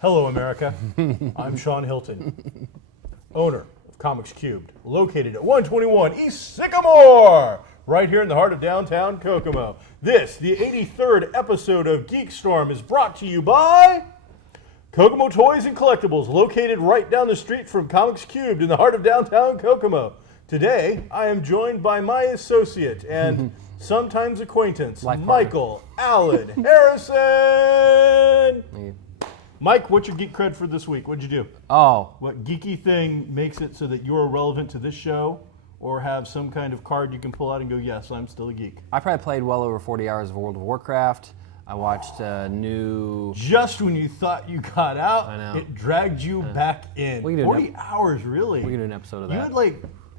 Hello, America. I'm Sean Hilton, owner of Comics Cubed, located at 121 East Sycamore, right here in the heart of downtown Kokomo. This, the 83rd episode of GeekStorm, is brought to you by Kokomo Toys and Collectibles, located right down the street from Comics Cubed in the heart of downtown Kokomo. Today, I am joined by my associate and sometimes acquaintance, Michael Allen Harrison. Mike, what's your geek cred for this week? What'd you do? What geeky thing makes it so that you're relevant to this show or have some kind of card you can pull out and go, yes, I'm still a geek? I probably played well over 40 hours of World of Warcraft. I watched new... Just when you thought you got out, I know. it dragged you back in. 40 hours, really? We can do an episode of that. You had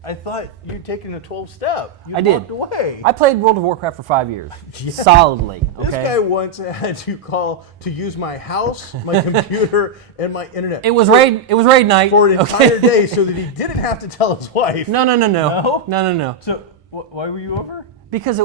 I thought you'd taken a 12-step. You I did. Walked away. I played World of Warcraft for 5 years, solidly. Okay. This guy once had to call to use my house, my computer, and my internet. It was raid night for an entire day, so that he didn't have to tell his wife. No. No. So why were you over? Because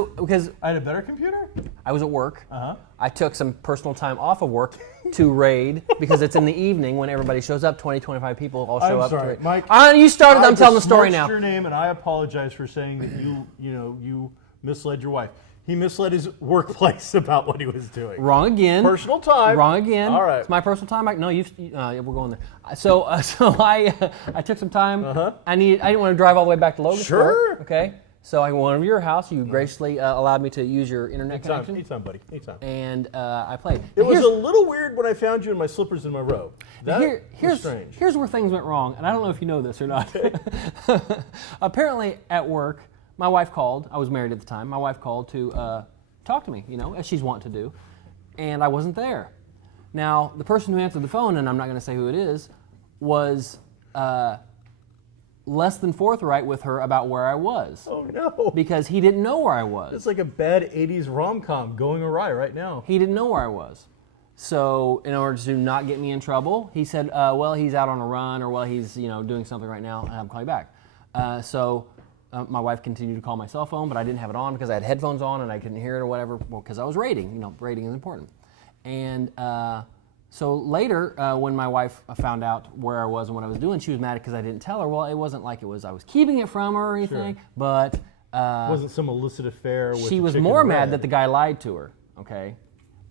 I had a better computer. I was at work. Uh-huh. I took some personal time off of work to raid because it's in the evening when everybody shows up. 20, 25 people all show up. I'm sorry, Mike. You started. I'm telling the story now. Your name, and I apologize for saying that you misled your wife. He misled his workplace about what he was doing. Wrong again. Personal time. Wrong again. All right. It's my personal time. We're going there. So I took some time. Uh-huh. I didn't want to drive all the way back to Logansport. Sure. Okay. So I went over to your house. You graciously allowed me to use your internet connection. Anytime, buddy. Anytime. And I played. It was a little weird when I found you in my slippers in my robe. That was strange. Here's where things went wrong, and I don't know if you know this or not. Okay. Apparently, at work, my wife called. I was married at the time. My wife called to talk to me, as she's wont to do, and I wasn't there. Now, the person who answered the phone, and I'm not going to say who it is, was less than forthright with her about where I was. Oh, no. Because he didn't know where I was. It's like a bad 80s rom-com going awry right now. He didn't know where I was. So in order to not get me in trouble, he said, well, he's out on a run, or well, he's doing something right now, and I'll call you back. So my wife continued to call my cell phone, but I didn't have it on because I had headphones on and I couldn't hear it or whatever, because I was raiding. Raiding is important. And so later, when my wife found out where I was and what I was doing, she was mad because I didn't tell her. Well, it wasn't like I was keeping it from her or anything, sure. But... it wasn't some illicit affair with she was chicken more bread. mad that the guy lied to her, okay?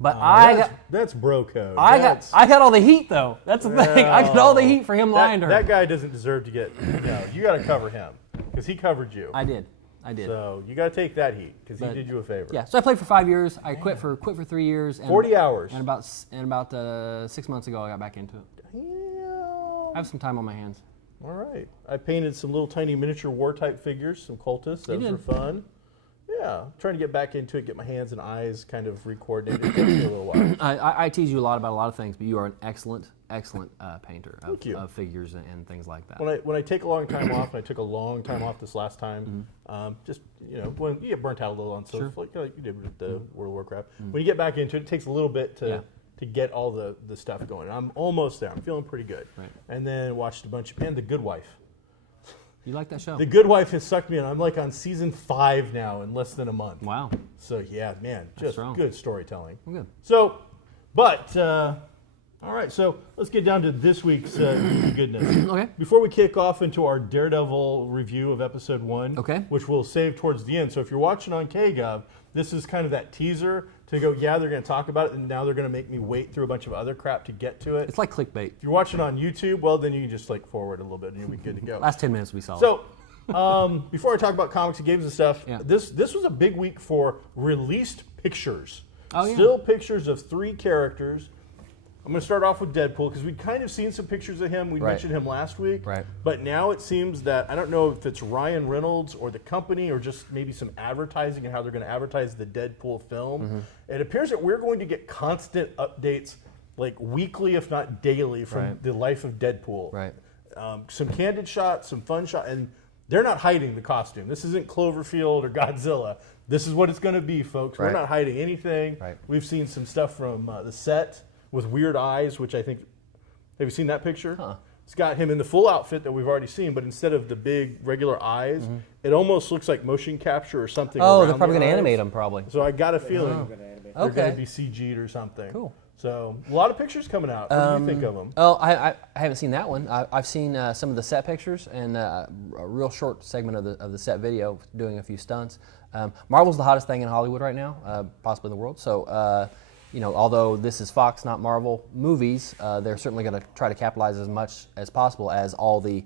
But that's bro code. I got all the heat, though. That's the thing. I got all the heat for him lying to her. That guy doesn't deserve to get, you got to cover him, because he covered you. I did. So you got to take that heat, because he did you a favor. Yeah, so I played for 5 years. I quit for 3 years. And 40 hours. And about 6 months ago, I got back into it. Damn. I have some time on my hands. All right. I painted some little tiny miniature war-type figures, some cultists. Those were fun. Yeah, trying to get back into it, get my hands and eyes kind of recoordinated. It took me a little while. I tease you a lot about a lot of things, but you are an excellent painter of figures and things like that. When I take a long time off, and I took a long time off this last time, just when you get burnt out a little on stuff, like you did with the World of Warcraft. When you get back into it, it takes a little bit to get all the stuff going. I'm almost there. I'm feeling pretty good. Right. And then watched a bunch of The Good Wife. You like that show? The Good Wife has sucked me in. I'm like on season 5 now in less than a month. Wow. So yeah, man, just good storytelling. Well, good. So, all right, so let's get down to this week's goodness. Okay. Before we kick off into our Daredevil review of episode 1, which we'll save towards the end. So if you're watching on KGov, this is kind of that teaser to go, they're going to talk about it, and now they're going to make me wait through a bunch of other crap to get to it. It's like clickbait. If you're watching on YouTube, well, then you can just forward a little bit, and you'll be good to go. Last 10 minutes will be solid. So, before I talk about comics and games and stuff, this was a big week for released pictures. Still pictures of 3 characters. I'm going to start off with Deadpool, because we'd kind of seen some pictures of him. We mentioned him last week. Right. But now it seems that, I don't know if it's Ryan Reynolds or the company or just maybe some advertising and how they're going to advertise the Deadpool film. It appears that we're going to get constant updates like weekly, if not daily, from the life of Deadpool. Right. Some candid shots, some fun shots, and they're not hiding the costume. This isn't Cloverfield or Godzilla. This is what it's going to be, folks. We're not hiding anything. Right. We've seen some stuff from the set with weird eyes, which I think, have you seen that picture? Huh. It's got him in the full outfit that we've already seen, but instead of the big regular eyes, it almost looks like motion capture or something. Oh, around they're probably the going to eyes. animate them, probably. So I got a feeling they're Okay. going to be CG'd or something. Cool. So a lot of pictures coming out. What do you think of them? Oh, I haven't seen that one. I've seen some of the set pictures and a real short segment of the set video doing a few stunts. Marvel's the hottest thing in Hollywood right now, possibly in the world. So, although this is Fox, not Marvel movies, they're certainly going to try to capitalize as much as possible as all the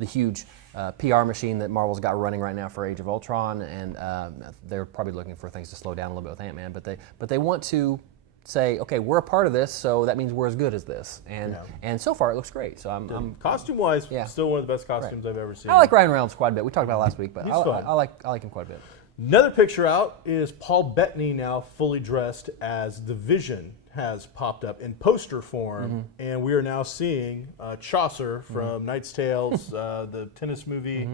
huge PR machine that Marvel's got running right now for Age of Ultron, and they're probably looking for things to slow down a little bit with Ant-Man. But they want to say, okay, we're a part of this, so that means we're as good as this. And so far it looks great. So I'm Costume-wise, still one of the best costumes I've ever seen. I like Ryan Reynolds quite a bit. We talked about it last week, but He's fun. I like him quite a bit. Another picture out is Paul Bettany now fully dressed as the Vision has popped up in poster form, and we are now seeing Chaucer from Knight's Tales, the tennis movie,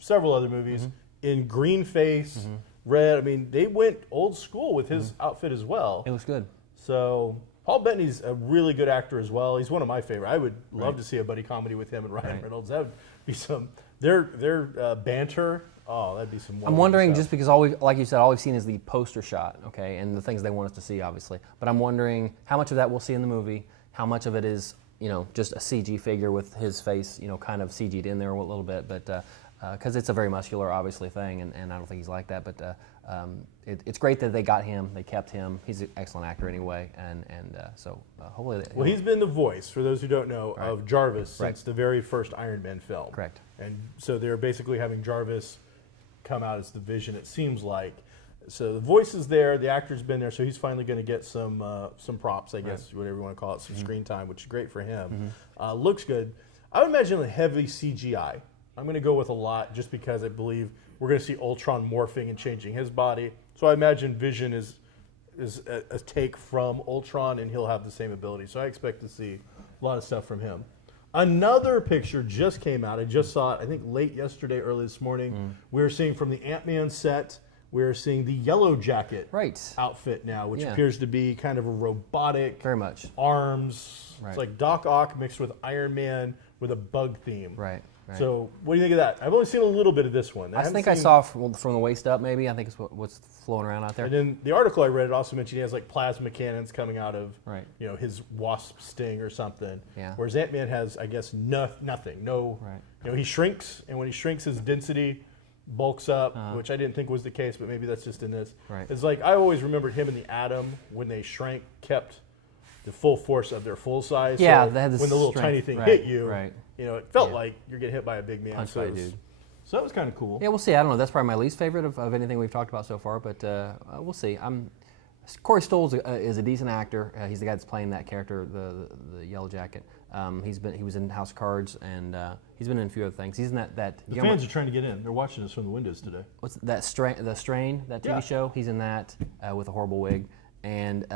several other movies, in green face, red. I mean, they went old school with his outfit as well. It looks good. So Paul Bettany's a really good actor as well. He's one of my favorite. I would love to see a buddy comedy with him and Ryan Reynolds. That would be some their banter. Oh, that'd be some. I'm wondering, stuff. just because like you said, all we've seen is the poster shot, okay, and the things they want us to see, obviously. But I'm wondering how much of that we'll see in the movie, how much of it is, just a CG figure with his face, kind of CG'd in there a little bit, but because it's a very muscular, obviously, thing, and I don't think he's like that. But it's great that they got him, they kept him. He's an excellent actor anyway, and so hopefully. Well, he's been the voice, for those who don't know, of Jarvis since the very first Iron Man film. Correct. And so they're basically having Jarvis come out as the Vision, it seems like. So the voice is there, the actor's been there, so he's finally going to get some props, I guess, whatever you want to call it, some screen time, which is great for him. Looks good. I would imagine a heavy CGI. I'm going to go with a lot just because I believe we're going to see Ultron morphing and changing his body. So I imagine Vision is a take from Ultron, and he'll have the same ability. So I expect to see a lot of stuff from him. Another picture just came out. I just saw it, I think, late yesterday, early this morning. We're seeing from the Ant-Man set, we're seeing the Yellow Jacket outfit now, which appears to be kind of a robotic, very much arms. It's like Doc Ock mixed with Iron Man with a bug theme. Right. So what do you think of that? I've only seen a little bit of this one. I think I saw from the waist up, maybe. I think it's what's floating around out there. And then the article I read, it also mentioned he has like plasma cannons coming out of his wasp sting or something. Yeah. Whereas Ant-Man has, I guess, nothing. No. Right. He shrinks, and when he shrinks, his density bulks up, which I didn't think was the case, but maybe that's just in this. Right. It's like I always remembered him and the Atom, when they shrank, kept the full force of their full size. Yeah, so they had this when the little strength. tiny thing hit you, Right. It felt like you're getting hit by a big man. Punched by a dude. So that was kind of cool. Yeah, we'll see. I don't know. That's probably my least favorite of anything we've talked about so far, but we'll see. Corey Stoll is a decent actor. He's the guy that's playing that character, the Yellow Jacket. He was in House of Cards, and he's been in a few other things. He's in that. The fans are trying to get in. They're watching us from the windows today. What's that? The Strain, that TV show. He's in that with a horrible wig, and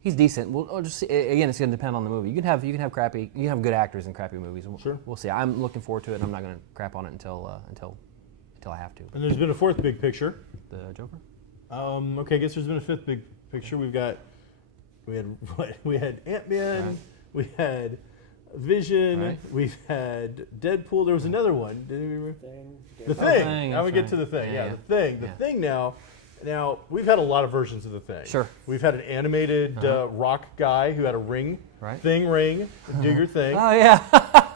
he's decent. We'll just see. Again, it's going to depend on the movie. You can have good actors in crappy movies. Sure. We'll see. I'm looking forward to it, and I'm not going to crap on it until I have to. And there's been a fourth big picture. The Joker. Okay, I guess there's been a fifth big picture. We had Ant-Man, we had Vision, we've had Deadpool. There was another one. Did you remember? The Thing. Now we get to the Thing. Yeah, The Thing. The Thing now. Now we've had a lot of versions of the Thing. Sure. We've had an animated rock guy who had a ring. Right. Thing ring. Do your thing. Oh yeah,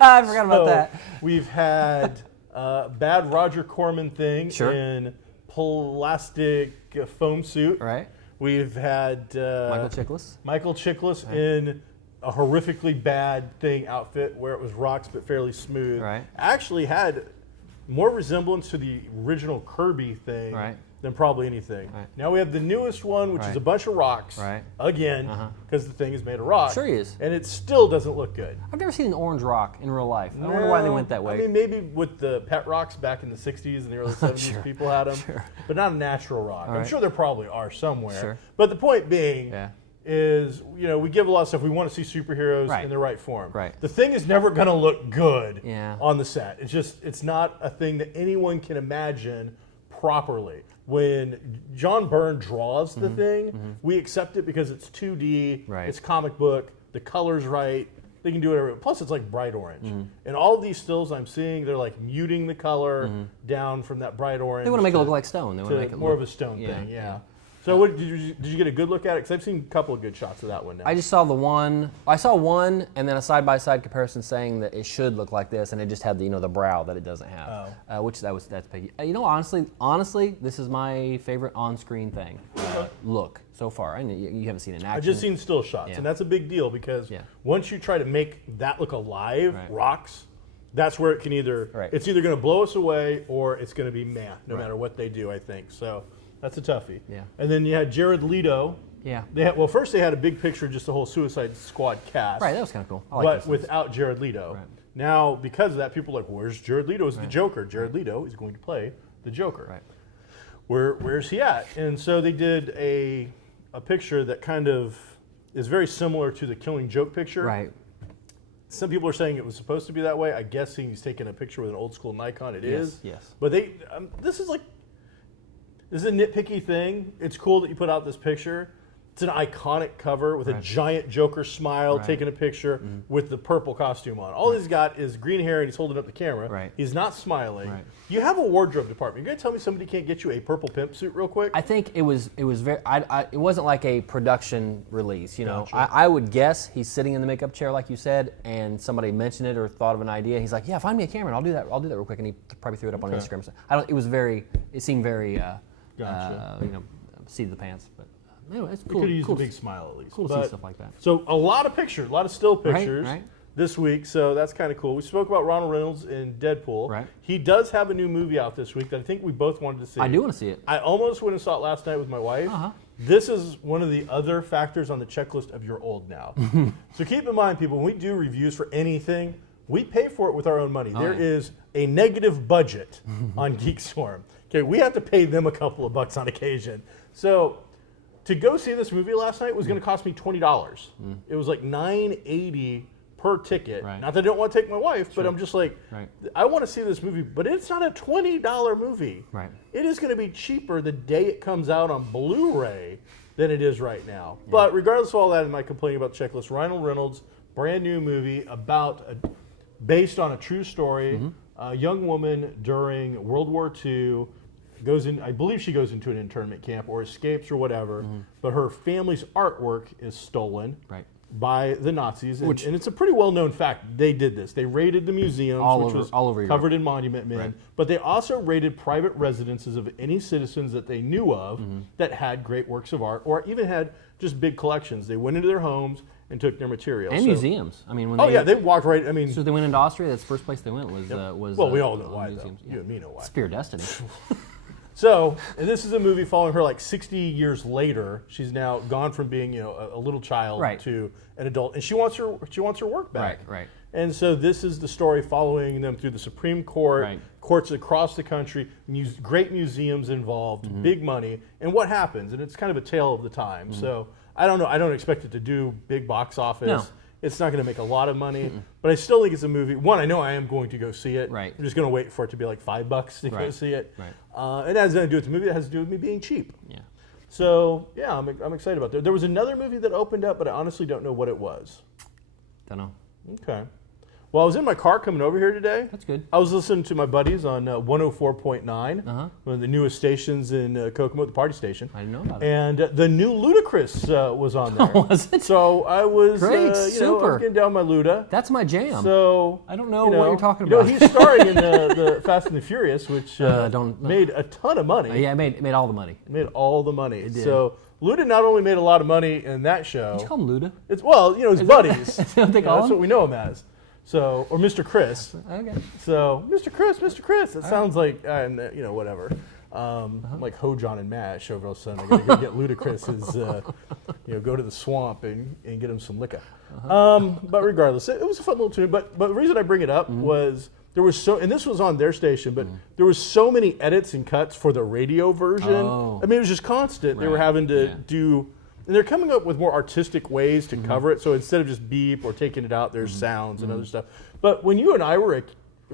I forgot about that. We've had bad Roger Corman Thing in plastic foam suit. Right. We've had Michael Chiklis in a horrifically bad Thing outfit where it was rocks but fairly smooth. Right. Actually had more resemblance to the original Kirby Thing than probably anything. Right. Now we have the newest one, which is a bunch of rocks. Again, because the Thing is made of rock. Sure he is. And it still doesn't look good. I've never seen an orange rock in real life. I wonder why they went that way. I mean, maybe with the pet rocks back in the 60s and the early 70s, people had them. But not a natural rock. I'm sure there probably are somewhere. But the point being, is, we give a lot of stuff. We want to see superheroes in the right form. Right. The thing is never going to look good Yeah. on the set. It's not a thing that anyone can imagine properly. When John Byrne draws the thing, we accept it because it's 2D, Right. it's comic book, the color's right, they can do whatever. Plus, it's like bright orange. And all of these stills I'm seeing, they're like muting the color down from that bright orange. They want to make it look like stone. They want to make it more look, of a stone thing, yeah. yeah. So what, did you get a good look at it? Because I've seen a couple of good shots of that one now. I just saw the one. I saw one, and then a side-by-side comparison saying that it should look like this, and it just had the the brow that it doesn't have, that's piggy. Honestly, this is my favorite on-screen thing. Look so far. I know you haven't seen it in action. I've just seen still shots, and that's a big deal because once you try to make that look alive, rocks, that's where it can it's either going to blow us away or it's going to be meh, no matter what they do. I think so. That's a toughie. Yeah. And then you had Jared Leto. Yeah. First they had a big picture, just the whole Suicide Squad cast. Right, that was kind of cool. I like But without Jared Leto. Right. Now, because of that, people are like, where's Jared Leto as the Joker? Jared Leto is going to play the Joker. Right. Where's he at? And so they did a picture that kind of is very similar to the Killing Joke picture. Right. Some people are saying it was supposed to be that way. I guess he's taking a picture with an old school Nikon. It is. Yes. But this is a nitpicky thing. It's cool that you put out this picture. It's an iconic cover with a giant Joker smile taking a picture with the purple costume on. All he's got is green hair and he's holding up the camera. Right. He's not smiling. Right. You have a wardrobe department. You're going to tell me somebody can't get you a purple pimp suit real quick? I think it was very. It wasn't like a production release. Gotcha. I would guess he's sitting in the makeup chair like you said, and somebody mentioned it or thought of an idea. He's like, "Yeah, find me a camera, and I'll do that. I'll do that real quick." And he probably threw it up on Instagram. So It was very. It seemed very. Gotcha. Seat of the pants, but anyway, it's We cool. could have used cool a big smile at least. Cool to see stuff like that. So a lot of pictures, a lot of still pictures right. this week. So that's kind of cool. We spoke about Ronald Reynolds in Deadpool. Right. He does have a new movie out this week that I think we both wanted to see. I do want to see it. I almost went and saw it last night with my wife. This is one of the other factors on the checklist of you're old now. So keep in mind, people, when we do reviews for anything, we pay for it with our own money. There is a negative budget on GeekStorm. Okay, we have to pay them a couple of bucks on occasion. So to go see this movie last night was going to cost me $20. It was like $9.80 per ticket. Right. Not that I don't want to take my wife, but I'm just like, Right. I want to see this movie, but it's not a $20 movie. Right. It is going to be cheaper the day it comes out on Blu-ray than it is right now. Yeah. But regardless of all that, and my complaining about the checklist, Ronald Reynolds, brand new movie based on a true story. A young woman during World War II I believe she goes into an internment camp or escapes or whatever, but her family's artwork is stolen by the Nazis. And it's a pretty well-known fact. They did this. They raided the museums, which was all over covered in Monument Men, but they also raided private residences of any citizens that they knew of that had great works of art or even had just big collections. They went into their homes and took their materials. And museums. I mean, they walked right. I mean, so they went into Austria. That's the first place they went was. Well, we all know why, museums. though. You and me know why. Spear Destiny. So, and this is a movie following her like 60 years later. She's now gone from being, a little child to an adult, and she wants her work back. Right. And so this is the story following them through the Supreme Court, courts across the country, great museums involved, big money, and what happens. And it's kind of a tale of the time. So I don't know. I don't expect it to do big box office. No. It's not going to make a lot of money, but I still think it's a movie. One, I know I am going to go see it. Right. I'm just going to wait for it to be like $5 to go see it. Right. It has nothing to do with the movie. It has to do with me being cheap. Yeah. So, yeah, I'm excited about that. There was another movie that opened up, but I honestly don't know what it was. Don't know. Okay. Well, I was in my car coming over here today. That's good. I was listening to my buddies on 104.9, one of the newest stations in Kokomo, the party station. I didn't know about it. And the new Ludacris was on there. Was it? So I was, Great, I was super. getting down my Luda. That's my jam. So I don't know what you're talking about. He's starring in the Fast and the Furious, which made a ton of money. Yeah, it made all the money. It made all the money. It did. So Luda not only made a lot of money in that show. Did you call him Luda? It's his buddies. Is that what they call That's him? what we know him as. So, or Mr. Chris. Okay. So, Mr. Chris. It sounds like, whatever. Like Hojon and Mash over all of a sudden. I gotta go get Ludacris's, go to the swamp and get him some liquor. But regardless, it was a fun little tune. But the reason I bring it up was there was and this was on their station, but there was so many edits and cuts for the radio version. Oh. I mean, it was just constant. They were having to do And they're coming up with more artistic ways to cover it. So instead of just beep or taking it out, there's sounds and other stuff. But when you and I were a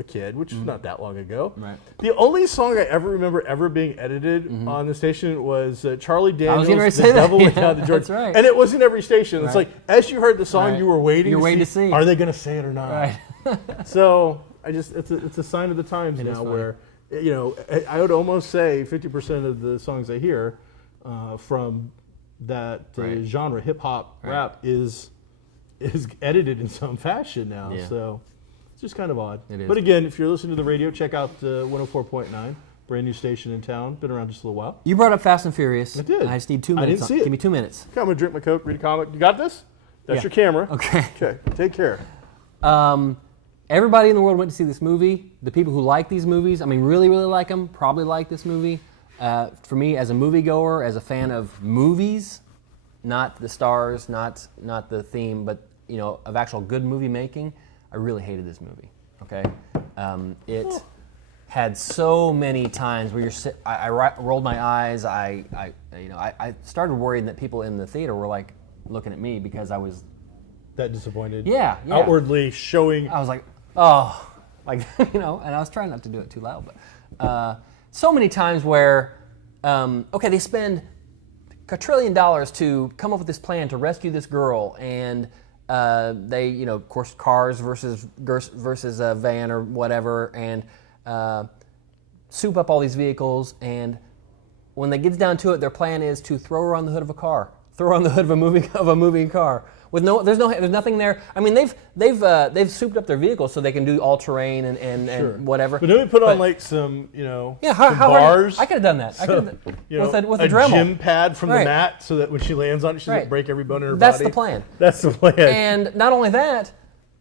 kid, which is not that long ago, the only song I ever remember ever being edited on the station was Charlie Daniels' "The Devil Went Down to Georgia." That's right. And it wasn't every station. It's like, as you heard the song, you were waiting to see, are they going to say it or not? Right. So it's a sign of the times now where, you know, I would almost say 50% of the songs I hear from that genre, hip hop, rap, is edited in some fashion now. Yeah. So it's just kind of odd. It is. But again, if you're listening to the radio, check out 104.9, brand new station in town. Been around just a little while. You brought up Fast and Furious. I did. And I just need 2 I minutes. didn't see it. Give me 2 minutes. Okay, I'm gonna drink my Coke, read a comic. You got this? That's your camera. Okay. Okay. Take care. Everybody in the world went to see this movie. The people who like these movies, I mean, really, really like them, probably like this movie. For me, as a moviegoer, as a fan of movies, not the stars, not the theme, but you know, of actual good movie making, I really hated this movie. Okay, it had so many times where I rolled my eyes. I started worrying that people in the theater were like looking at me because I was That disappointed. Yeah. Outwardly showing. I was like, oh, like, you know, and I was trying not to do it too loud, but so many times where, okay, they spend $1 trillion to come up with this plan to rescue this girl, and they, you know, of course, cars versus a van or whatever, and soup up all these vehicles, and when it gets down to it, their plan is to throw her on the hood of a car, throw her on the hood of a moving car. With there's nothing there. I mean, they've souped up their vehicles so they can do all terrain and whatever. But then we put on like some, you know, how bars. I could have done that. With a Dremel. Gym pad from the mat so that when she lands on it, she doesn't break every bone in her body. That's the plan. That's the plan. And not only that,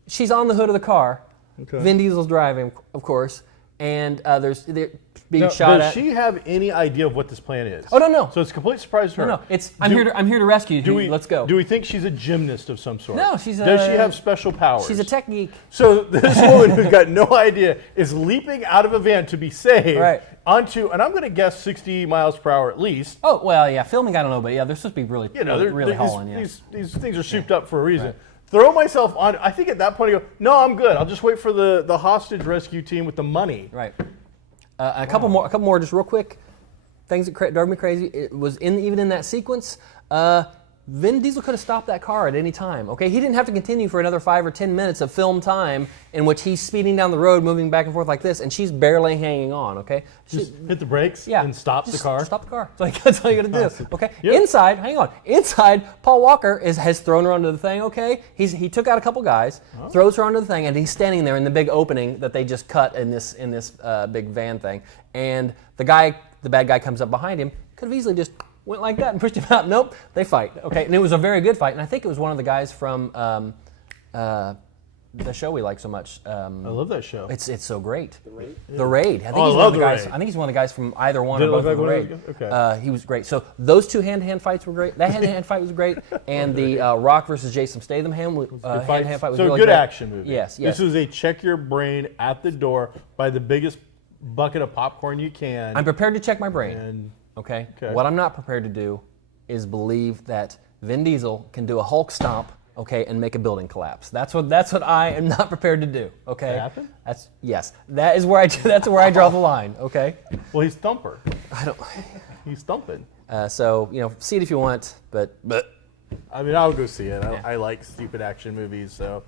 she's on the hood of the car. Okay. Vin Diesel's driving, of course, and they're being shot does at. she have any idea of what this plan is? Oh, no. So it's a complete surprise to her. No. It's I'm here to rescue you. Let's go. Do we think she's a gymnast of some sort? No, Does she have special powers? She's a tech geek. So this woman who's got no idea is leaping out of a van to be saved onto, and I'm going to guess 60 miles per hour at least. Oh well, yeah. Filming, I don't know, but yeah, they're supposed to be really, really hauling. These things are souped up for a reason. Throw myself on. I think at that point I go, no, I'm good. I'll just wait for the hostage rescue team with the money. Right. A couple more, just real quick. Things that drove me crazy. It was even in that sequence. Vin Diesel could have stopped that car at any time. Okay, he didn't have to continue for another 5 or 10 minutes of film time in which he's speeding down the road, moving back and forth like this, and she's barely hanging on. Okay, just hit the brakes and stop the car. Stop the car. That's all you got to do. Okay. Yep. Inside, Paul Walker has thrown her onto the thing. Okay, he took out a couple guys, throws her onto the thing, and he's standing there in the big opening that they just cut in this big van thing. And the bad guy comes up behind him. Could have easily just went like that and pushed him out. Nope, they fight. Okay, and it was a very good fight. And I think it was one of the guys from the show we like so much. I love that show. It's so great. The Raid. Yeah. The Raid. I think he's one of the guys. I think he's one of the guys from either one or both of the Raid. Okay. He was great. So those two hand-to-hand fights were great. That hand-to-hand fight was great, and the Rock versus Jason Statham hand-to-hand fight was really great. So good action movie. Yes. This was a check your brain at the door by the biggest bucket of popcorn you can. I'm prepared to check my brain. Okay. What I'm not prepared to do is believe that Vin Diesel can do a Hulk stomp, okay, and make a building collapse. That's what I am not prepared to do. Okay. That happen? Yes. That's where I draw the line. Okay. Well, he's Thumper. I don't. He's thumping. So see it if you want, but. I mean, I'll go see it. I like stupid action movies, so.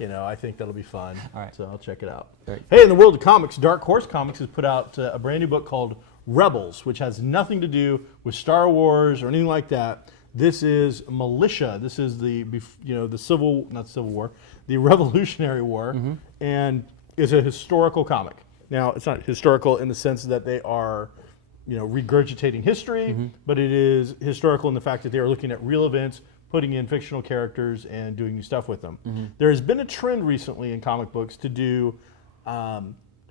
I think that'll be fun. All right. So I'll check it out. Right. Hey, in the world of comics, Dark Horse Comics has put out a brand new book called Rebels, which has nothing to do with Star Wars or anything like that. This is militia. This is the Revolutionary War, and is a historical comic. Now, it's not historical in the sense that they are, regurgitating history, but it is historical in the fact that they are looking at real events, putting in fictional characters and doing new stuff with them. There has been a trend recently in comic books to do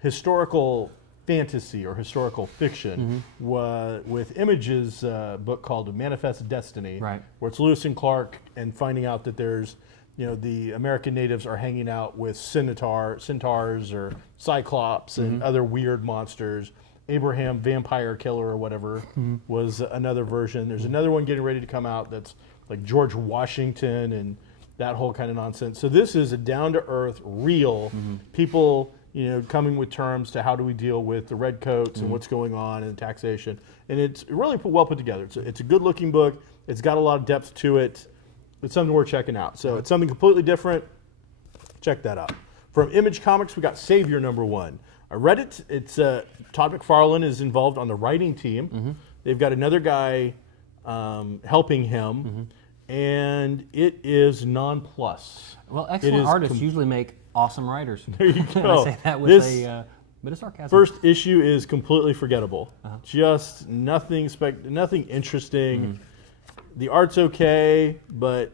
historical fantasy or historical fiction with Image's book called Manifest Destiny, where it's Lewis and Clark and finding out that there's, the American natives are hanging out with centaurs or cyclops and other weird monsters. Abraham Vampire Killer or whatever was another version. There's another one getting ready to come out that's like George Washington and that whole kind of nonsense. So this is a down-to-earth, real people, coming with terms to how do we deal with the redcoats and what's going on and taxation. And it's really well put together. It's a good-looking book. It's got a lot of depth to it. It's something worth checking out. So it's something completely different. Check that out. From Image Comics, we got Savior #1. I read it. It's Todd McFarlane is involved on the writing team. They've got another guy helping him, and it is nonplus. Well, excellent artists usually make awesome writers. There you go. I say that with a bit of sarcasm. First issue is completely forgettable. Just nothing interesting. The art's okay, but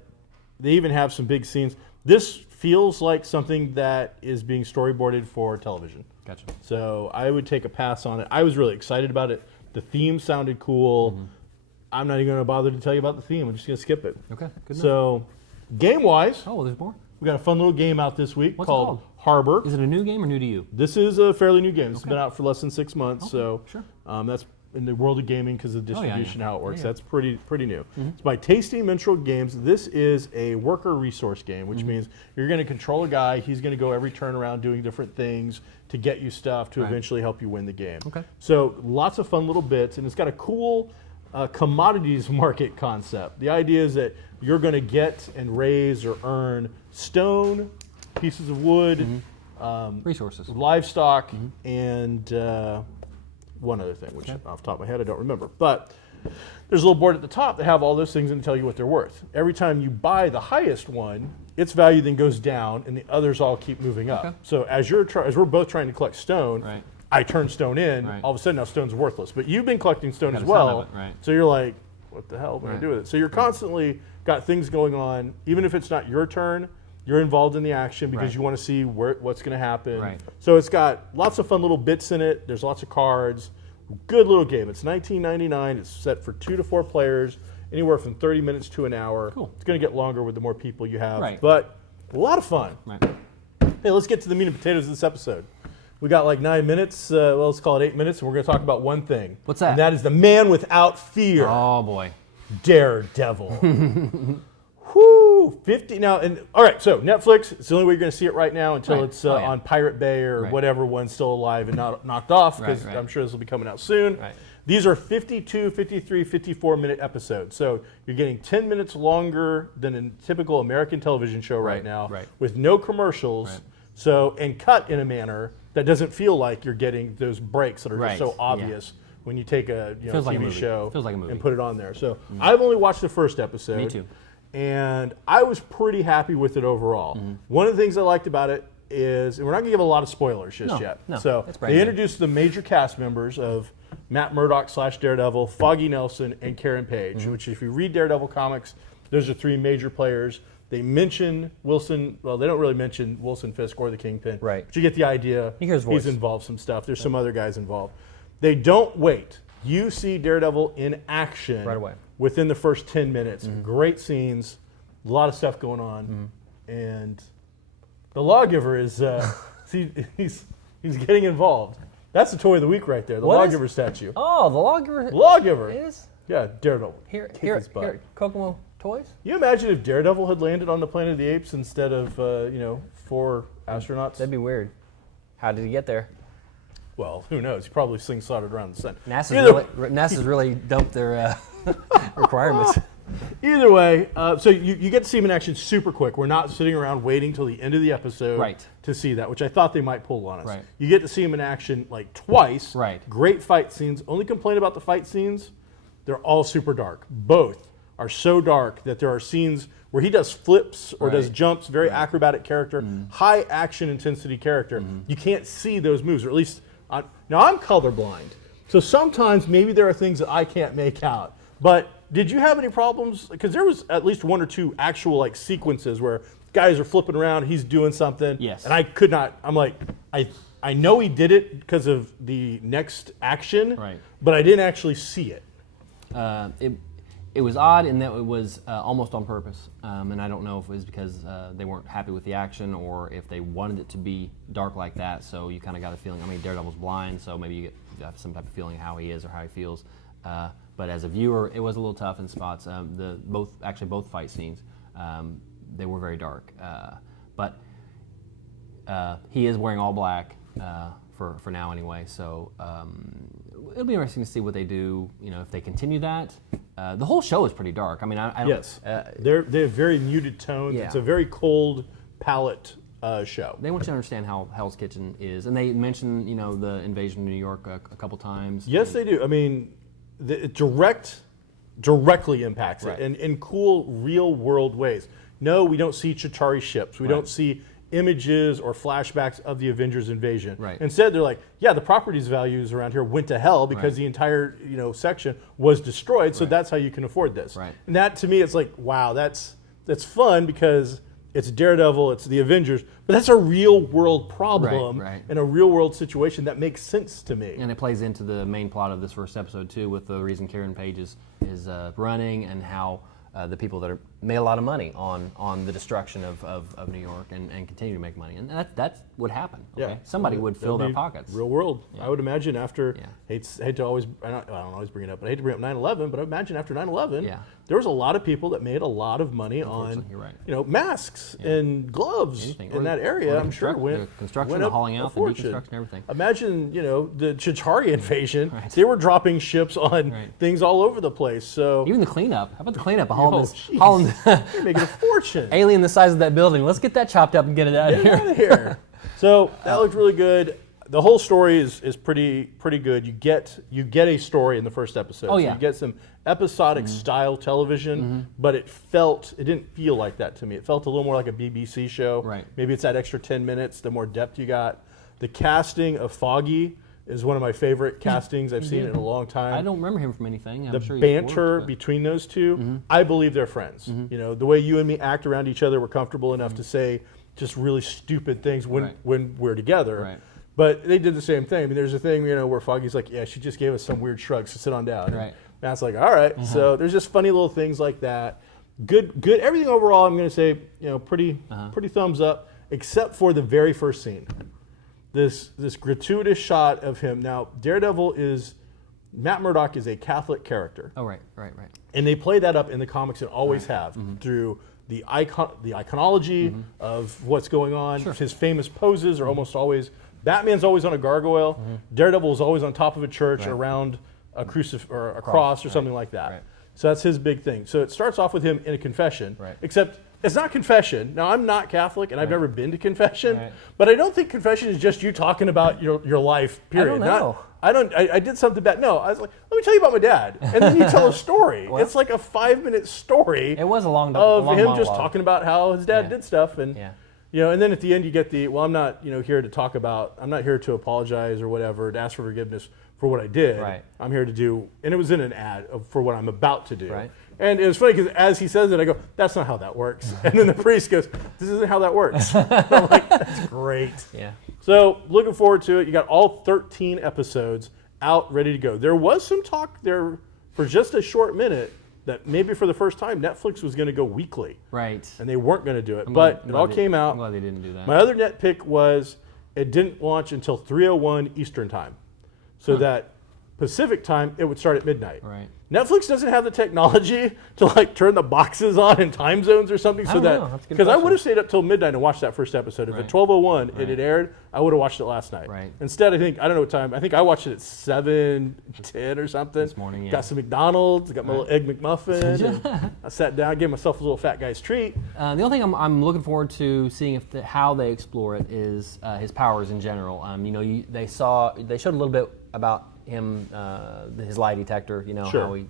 they even have some big scenes. This feels like something that is being storyboarded for television. Gotcha. So I would take a pass on it. I was really excited about it. The theme sounded cool. I'm not even going to bother to tell you about the theme. I'm just going to skip it. Okay, good enough. So game-wise, Oh, there's more? we got a fun little game out this week What's it called called? Harbor. Is it a new game or new to you? This is a fairly new game. It's been out for less than 6 months, so sure. that's in the world of gaming because of distribution, how it works. Yeah. That's pretty new. It's by Tasty Minstrel Games. This is a worker resource game, which means you're going to control a guy. He's going to go every turn around doing different things to get you stuff to eventually help you win the game. Okay. So lots of fun little bits, and it's got a cool commodities market concept. The idea is that you're going to get and raise or earn stone, pieces of wood, Resources. livestock, and one other thing, which off the top of my head I don't remember. But there's a little board at the top that have all those things and tell you what they're worth. Every time you buy the highest one, its value then goes down, and the others all keep moving up. Okay. So as we're both trying to collect stone, Right. I turn stone in. Right. All of a sudden now stone's worthless. But you've been collecting stone Got as a ton well. of it, right. So you're like, what the hell am I going to Right. do with it? So you're constantly got things going on. Even if it's not your turn, you're involved in the action because Right. you want to see what's going to happen. Right. So it's got lots of fun little bits in it. There's lots of cards. Good little game. It's $19.99. It's set for 2 to 4 players, anywhere from 30 minutes to an hour. Cool. It's going to get longer with the more people you have. Right. But a lot of fun. Right. Hey, let's get to the meat and potatoes of this episode. We got like 9 minutes. Let's call it 8 minutes, and we're going to talk about one thing. What's that? And that is the man without fear, Oh, boy. Daredevil. Whoo, 50 now. And all right, so Netflix. It's the only way you're going to see it right now until Right. it's Oh, yeah. on Pirate Bay or Right. whatever one's still alive and not knocked off, because Right. I'm sure this will be coming out soon. Right. These are 52, 53, 54-minute episodes. So you're getting 10 minutes longer than a typical American television show right now, right. with no commercials. Right. So, and cut in a manner that doesn't feel like you're getting those breaks that are Right. just so Yeah. obvious when you take a Feels like a TV movie. show Feels like a movie. and put it on there. So I've only watched the first episode. Me too. And I was pretty happy with it overall. One of the things I liked about it is, and we're not going to give a lot of spoilers just No, yet. no, So that's brand they new. introduced the major cast members of Matt Murdock / Daredevil, Foggy Nelson, and Karen Page, which if you read Daredevil comics, those are 3 major players. They mention Wilson, well, they don't really mention Wilson Fisk or the Kingpin. Right. But you get the idea. You hear his voice. He's involved some stuff. There's some other guys involved. They don't wait. You see Daredevil in action Right away. within the first 10 minutes. Great scenes, a lot of stuff going on. And the lawgiver is, he's getting involved. That's the toy of the week right there, the What is- lawgiver statue. Oh, the lawgiver Lawgiver. is Yeah, Daredevil. here. Kick Here, his butt. here, Kokomo Toys. You imagine if Daredevil had landed on the Planet of the Apes instead of 4 astronauts? That'd be weird. How did he get there? Well, who knows? He probably slingshotted around the sun. NASA's really dumped their requirements. Either way, so you get to see him in action super quick. We're not sitting around waiting till the end of the episode Right. to see that, which I thought they might pull on us. Right. You get to see him in action like twice. Right. Great fight scenes. Only complaint about the fight scenes, they're all super dark. Both are so dark that there are scenes where he does flips or does Right. jumps, very acrobatic character, high action intensity character. You can't see those moves, or at least, now I'm colorblind. So sometimes maybe there are things that I can't make out. But did you have any problems? Because there was at least 1 or 2 actual like sequences where guys are flipping around, he's doing something. Yes. And I could not, I'm like, I know he did it because of the next action, Right. but I didn't actually see it. It was odd in that it was almost on purpose, and I don't know if it was because they weren't happy with the action or if they wanted it to be dark like that. So you kind of got a feeling. I mean, Daredevil's blind, so maybe you have some type of feeling of how he is or how he feels. but as a viewer, it was a little tough in spots. Both fight scenes, they were very dark. But he is wearing all black for now anyway. So it'll be interesting to see what they do. If they continue that. The whole show is pretty dark. I mean, I don't. Yes, they have very muted tones. Yeah. It's a very cold palette show. They want you to understand how Hell's Kitchen is, and they mention the invasion of New York a couple times. Yes, they do. I mean, it directly impacts Right. it in cool, real world ways. No, we don't see Chitauri ships. We don't see images or flashbacks of the Avengers invasion. Right. Instead, they're like, yeah, the properties values around here went to hell because the entire section was destroyed. So that's how you can afford this. Right. And that to me, it's like, wow, that's fun because it's Daredevil, it's the Avengers, but that's a real world problem in a real world situation that makes sense to me. And it plays into the main plot of this first episode too, with the reason Karen Page is running and how the people that made a lot of money on the destruction of New York and continue to make money, and that's what happened. Okay? Yeah. Somebody would fill their pockets. Real world. Yeah. I would imagine after, hate to always, I don't always bring it up, but I hate to bring up 9/11, but I imagine after 9/11, there was a lot of people that made a lot of money on, masks and gloves in that area. I'm sure the construction, the hauling out, the deconstruction, everything. Imagine, the Chitauri invasion. They were dropping ships on things all over the place. So even the cleanup. How about the cleanup? Hauling you're making a fortune. Alien the size of that building. Let's get that chopped up and get it out of here. So that looked really good. The whole story is pretty good. You get a story in the first episode. Oh, so you get some episodic style television, but it didn't feel like that to me. It felt a little more like a BBC show. Right. Maybe it's that extra 10 minutes, the more depth you got. The casting of Foggy is one of my favorite castings I've seen in a long time. I don't remember him from anything. The banter between those two, I believe they're friends. The way you and me act around each other, we're comfortable enough to say just really stupid things when we're together. Right. But they did the same thing. I mean, there's a thing, where Foggy's like, yeah, she just gave us some weird shrugs to sit on down. Right. And Matt's like, all right. So there's just funny little things like that. Good. Everything overall, I'm going to say, pretty thumbs up, except for the very first scene. This gratuitous shot of him. Now, Matt Murdock is a Catholic character. Oh, right. And they play that up in the comics and always have through the iconology of what's going on. Sure. His famous poses are almost always, Batman's always on a gargoyle. Daredevil is always on top of a church around a or a cross or something like that. Right. So that's his big thing. So it starts off with him in a confession, Right. except it's not confession. Now, I'm not Catholic, and I've never been to confession, but I don't think confession is just you talking about your life, period. I don't know. I did something bad. No, I was like, let me tell you about my dad. And then you tell a story. Well, it's like a 5-minute story. It was a long of him monologue. just talking about how his dad did stuff. And, and then at the end you get I'm not, here to talk about, I'm not here to apologize or whatever, to ask for forgiveness for what I did. Right. I'm here to do, and it was in an ad for what I'm about to do. Right. And it was funny because as he says it, I go, that's not how that works. And then the priest goes, this isn't how that works. I'm like, that's great. Yeah. So looking forward to it. You got all 13 episodes out, ready to go. There was some talk there for just a short minute that maybe for the first time Netflix was going to go weekly. Right. And they weren't going to do it. But it all came out. I'm glad they didn't do that. My other nitpick was it didn't launch until 3:01 Eastern time. So that Pacific time, it would start at midnight. Right. Netflix doesn't have the technology to turn the boxes on in time zones or something, so that because I would have stayed up till midnight and watched that first episode. If at 12:01 it had aired, I would have watched it last night. Right. Instead, I don't know what time. I think I watched it at 7:10 or something. This morning, yeah. Got some McDonald's, got my little egg McMuffin. And I sat down, gave myself a little fat guy's treat. The only thing I'm looking forward to seeing how they explore it is his powers in general. They showed a little bit about him, his lie detector. How he.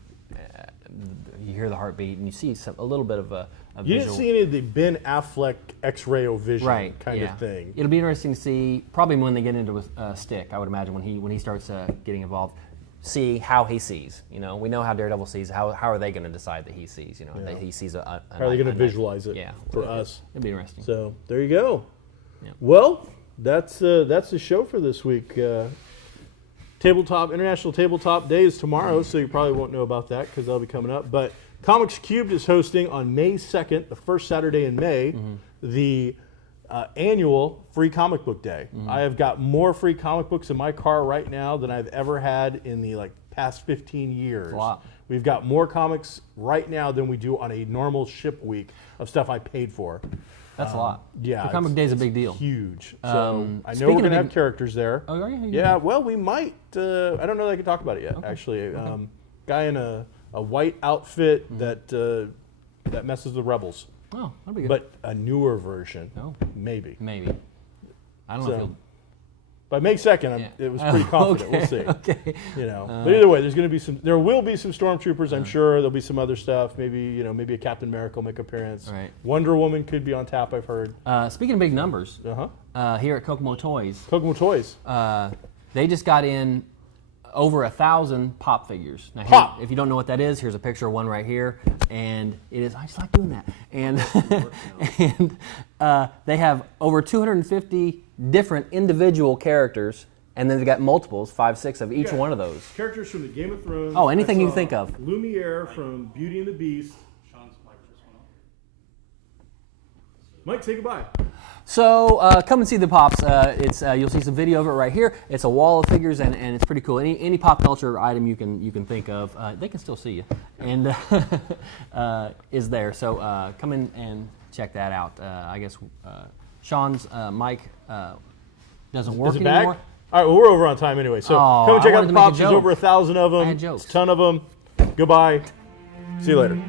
You hear the heartbeat and you see a little bit of a You visual. didn't see any of the Ben Affleck X-ray vision kind of thing. It'll be interesting to see, probably when they get into a stick, I would imagine, when he starts getting involved, see how he sees. We know how Daredevil sees. How are they going to decide that he sees? That he sees a how are they going to visualize it for us? It'll be interesting. So there you go. Yeah. Well, that's the show for this week. International Tabletop Day is tomorrow, so you probably won't know about that because that'll be coming up. But Comics Cubed is hosting on May 2nd, the first Saturday in May, the annual Free Comic Book Day. I have got more free comic books in my car right now than I've ever had in the past 15 years. That's a lot. We've got more comics right now than we do on a normal ship week of stuff I paid for. That's a lot. Yeah, For Comic Day is a big deal. Huge. So I know speaking we're of going to big- have characters there. Oh, are you? Yeah, well, we might. I don't know that I can talk about it yet, actually. Guy in a white outfit that messes with rebels. Oh, that'd be good. But a newer version. Oh. Maybe. Maybe. I don't know if you'll... By May 2nd, Yeah. it was pretty confident. We'll see. Okay. You know, but either way, there will be some stormtroopers. I'm sure there'll be some other stuff. Maybe maybe a Captain America will make an appearance. Right. Wonder Woman could be on tap. I've heard. Speaking of big numbers, here at Kokomo Toys, Kokomo Toys. they just got in over 1,000 pop figures. Now, Pop! If you don't know what that is, here's a picture of one right here, and it is. I just like doing that. And and they have over 250 different individual characters, and then they got multiples, 5, 6 of each one of those. Characters from the Game of Thrones. Oh, anything you think of. Lumiere from Beauty and the Beast. Mike, say goodbye. So come and see the pops. You'll see some video of it right here. It's a wall of figures, and it's pretty cool. Any pop culture item you can think of, they can still see you, and is there. So come in and check that out. I guess Sean's mic doesn't work Is it back? anymore. All right, well, we're over on time anyway. So Oh, come and check I out wanted the to make a pops. There's joke. over 1,000 of them. I had jokes. It's a ton of them. Goodbye. See you later.